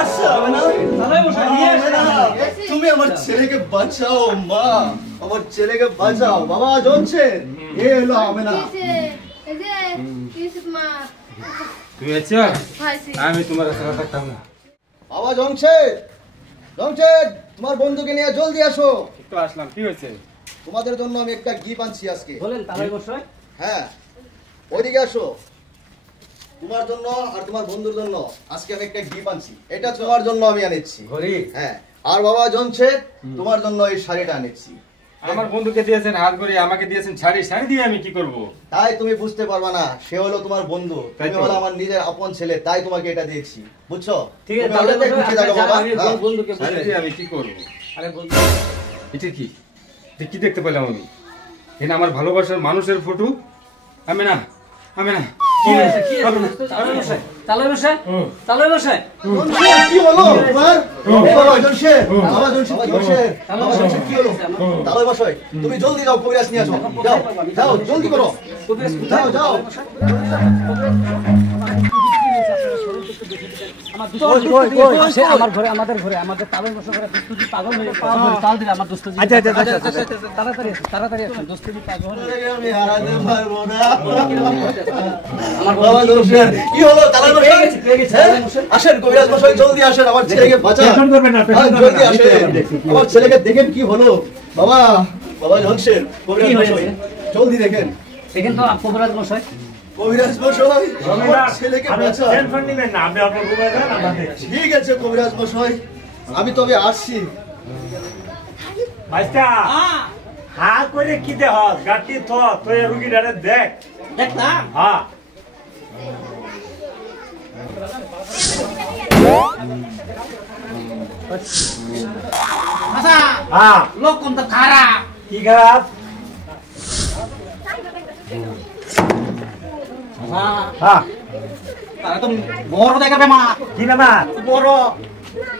আচ্ছা না তুমি আমার ছেলেকে বাঁচাও মা, আমার ছেলেকে বাঁচাও। বাবা জমছে এ এলো আমেনা। তুমি আছো? আমি তোমার সাথে থাকতাম না। বাবা জমছে, জমছে তোমার বন্ধুকে নিয়ে জলদি আসো। তো আসলাম, কি হয়েছে? তোমাদের জন্য আমি একটা গিফট আনছি আজকে। বলেন তাহলে বসে। হ্যাঁ ওইদিকে আসো। তোমার জন্য আর তোমার বন্ধুর জন্য আজকে আমি একটা গিফট আনছি। এটা তোমার জন্য আমি আনেছি ঘড়ি। হ্যাঁ, আর বাবা জমছে তোমার জন্য এই শাড়িটা আনেছি। আমার বন্ধুকে দিয়েছেন হাত ঘড়ি, আমাকে দিয়েছেন শাড়ি। শাড়ি দিয়ে আমি কি করব? তাই তুমি বুঝতে পারবা না, সে হলো তোমার বন্ধু, তুমি হলো আমার নিজের আপন ছেলে, তাই তোমাকে এটা দিয়েছি, বুঝছো? ঠিক আছে তাহলে খুশি থাকো বাবা। বন্ধুকে শাড়ি দিয়ে আমি কি করব? আরে বন্ধু এটা কি? এটা কি দেখতে পেলাম আমি? এটা আমার ভালোবাসার মানুষের ফটো। আমি না, আমি না। কি হয়েছে? কি হয়েছে? তাহলে বসে তাহলে বসে কি হলো তোমার? বাবা জমছে, বাবা জমছে কি হয়েছে? বাবা জমছে কি হলো? তাহলে বসো, তুমি জলদি যাও কবিরাজ নিয়ে আসো। যাও যাও জলদি করো, যাও যাও। আমার ঘরে আমাদের ঘরে আমাদের তালের বসে ঘরে দুস্তুজি পাগল হয়ে তাল দিলে আমার দুস্তুজি। আচ্ছা তাড়াতাড়ি তাড়াতাড়ি আসুন, দুস্তুজি পাগল আমি হারাতে পারবো না। আমার বাবা জমছে কি হলো? তাহলে বসে আসেন কবিরাজ মশাই, জলদি আসেন, আমার ছেলেকে বাঁচান। টেনশন করবেন না, জলদি আসেন, আমার ছেলেকে দেখেন কি হলো। বাবা বাবা জমছে কবিরাজ মশাই জলদি দেখেন। দেখেন তো কবিরাজ মশাই, কবিরাজ মশাই আমার ছেলেকে বাঁচান। টেনশন নেবেন না, আপনি আপনার ঘুরে যান, আমরা দেখছি। ঠিক আছে কবিরাজ মশাই, আমি তবে আসছি। ভাইস্তা হা করে কি দেহ গাটি তো তুই রুগীটারে দেখ দেখ না। হ্যাঁ আচ্ছা হ্যাঁ লোক কোন তো খারাপ। কি খারাপ? হ্যাঁ তারা তো বড় দেখাবে মা। কি ব্যাপার? বড়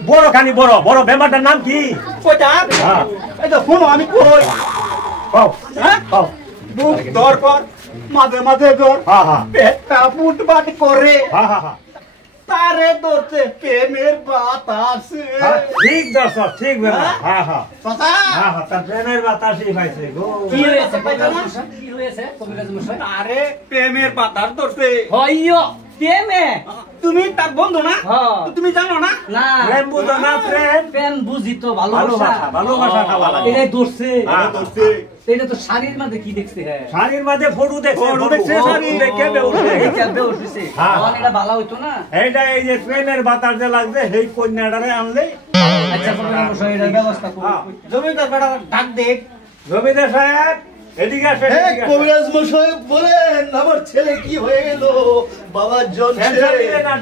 বড় খানি বড় বড় ব্যাপারটার নাম কি? কইটা হ্যাঁ এই তো শুনো আমি কই পাও হ্যাঁ পাও বুক দর কর মাঝে মাঝে কর হ্যাঁ হ্যাঁ পেটটা ফুটবাট করে হ্যাঁ হ্যাঁ তারে ধরতে প্রেমের বাতাসে। হ্যাঁ, ঠিক দর্শক ঠিক ব্যাপার। হ্যাঁ হ্যাঁ চাচা হ্যাঁ হ্যাঁ তার প্রেমের বাতাসই পাইছে গো। কি হয়েছে কইতা না? কি হয়েছে কবিরাজ মশাই? আরে প্রেমের বাতাস ধরতে হইও প্রেমে। তুমি তার বন্ধু না? তুমি জানো না? না প্রেম বুঝো না? প্রেম প্রেম বুঝি তো ভালোবাসা। ভালোবাসা খাওয়া লাগে। এটাই ধরছে। হ্যাঁ, ধরছে। এটা তো শাড়ির মধ্যে কি দেখছে? হ্যাঁ শাড়ির মাঝে ফটো দেখছে, ফটো দেখছে শাড়ি দেখে বেউস হয়ে গেছে। এটা বেউসিছে। হ্যাঁ। এটা ভালো হইতো না। এইটা এই যে প্রেমের বাতাস যে লাগছে সেই কন্যাটারে আনলে। আচ্ছা কবিরাজ মশাই এর ব্যবস্থা করুন। হ্যাঁ। জমিদার বেটা ডাক দেখ। জমিদার সাহেব এদিকে আসেন, হ্যাঁ এদিকে আসেন। কবিরাজ মশাই বলেন আমার ছেলে কি হয়ে গেল? বাবা জমছে টেনশন নিবেন না,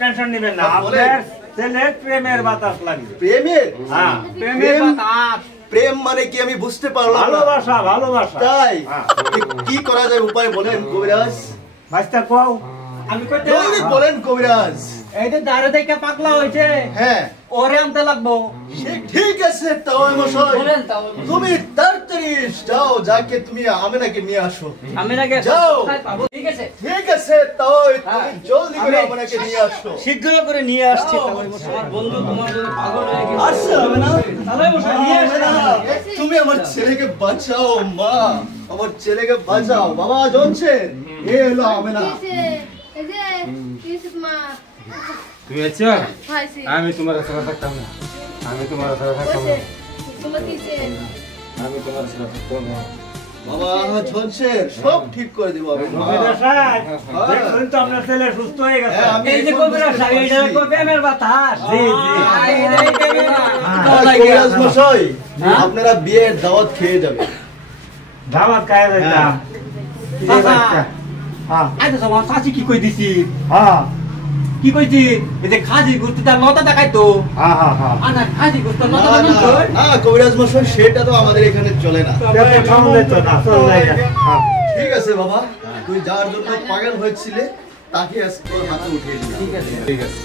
টেনশন নিবেন না। বলেন। আপনার ছেলে প্রেমের বাতাস লাগবে। প্রেমের? হ্যাঁ প্রেমের বাতাস প্রেম মানে কি আমি বুঝতে পারলাম না। ভালোবাসা ভালোবাসা। তাই হ্যাঁ। কি করা যায় উপায় বলেন কবিরাজ? ভাইস্তা কও। আমি কইতে জলদি বলেন কবিরাজ। এই যে দাঁড়ে দেখে পাগলা হইছে হ্যাঁ ওরে আনতে লাগবো। ঠিক আছে তাও মশাই, বলেন তাও তুমি তাড়াতাড়ি যাও, যাকে তুমি আমেনাকে নিয়ে আসো। আমি নাকি যাও। পাবো। ঠিক আছে ঠিক আছে তাও তুমি জলদি করে আমেনাকে নিয়ে আসো। শীঘ্র করে নিয়ে আসছি। তাহলে আমার বন্ধু তোমার জন্য পাগল হয়ে গেছে। আচ্ছা আমেনা, তাহলে মশাই নিয়ে আসছি। তুমি আমার ছেলেকে বাঁচাও মা, আমার ছেলেকে বাঁচাও। বাবা জমছে এ এলো আমেনা। তুমি আছো? আমি তোমার সাথে থাকতাম না। আমি তোমার সাথে থাকতাম না। আমি তোমার সাথে থাকতাম না। বাবা জমছে সব ঠিক করে দিব আমি। জমিদার সাহেব দেখুন তো আপনার ছেলে সুস্থ হয়ে গেছে। হ্যাঁ, আমি এই যে কবিরাজ সাহেব এটা প্রেমের বাতাস। জি জি এইটাই প্রেমের বাতাস। কবিরাজ মশাই আপনারা বিয়ের দাওয়াত খেয়ে যাবেন। দাওয়াত খায় যাইতাম। হ্যাঁ আইতো আমার চাচি কি কই দিছি? হ্যাঁ কি কইছি? এই যে খাজি গুস্তি তার লতা দেখাইতো। হ্যাঁ হ্যাঁ হ্যাঁ আনা খাজি গুস্তি না লতা না দেখাইতো। না কবিরাজ মশাই সেটা তো আমাদের এখানে চলে না। ঠিক আছে বাবা, তুই যার জন্য পাগল হয়েছিলে তাকে আজকে হাতে উঠিয়ে দিলাম। ঠিক আছে ঠিক আছে।